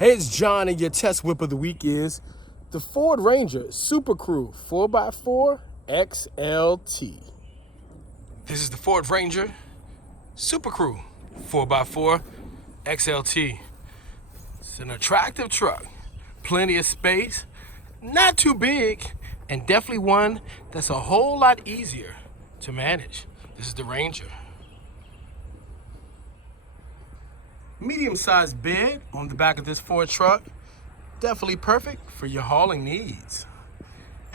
Hey, it's John, and your test whip of the week is the Ford Ranger SuperCrew 4x4 XLT. This is the Ford Ranger SuperCrew 4x4 XLT. It's an attractive truck, plenty of space, not too big, and definitely one that's a whole lot easier to manage. This is the Ranger. Medium-sized bed on the back of this Ford truck, definitely perfect for your hauling needs.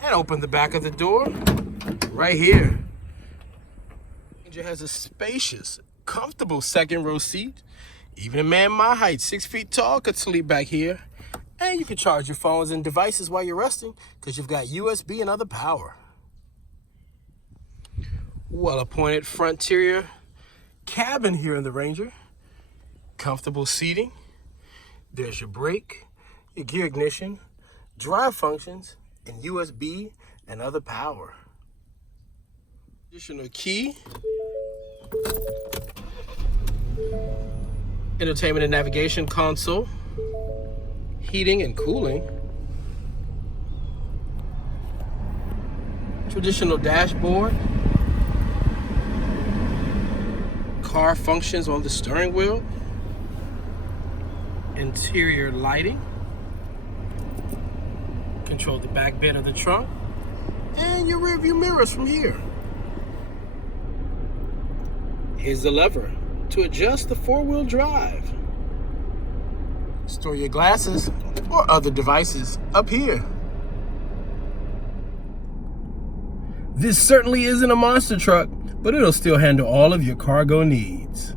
And open the back of the door right here. Ranger has a spacious, comfortable second row seat. Even a man my height, 6 feet tall, could sleep back here. And you can charge your phones and devices while you're resting because you've got USB and other power. Well-appointed frontier cabin here in the Ranger. Comfortable seating. There's your brake, your gear ignition, drive functions, and USB and other power. Additional key. Entertainment and navigation console. Heating and cooling. Traditional dashboard. Car functions on the steering wheel. Interior lighting. Control the back bed of the trunk. And your rear view mirrors from here. Here's the lever to adjust the four-wheel drive. Store your glasses or other devices up here. This certainly isn't a monster truck, but it'll still handle all of your cargo needs.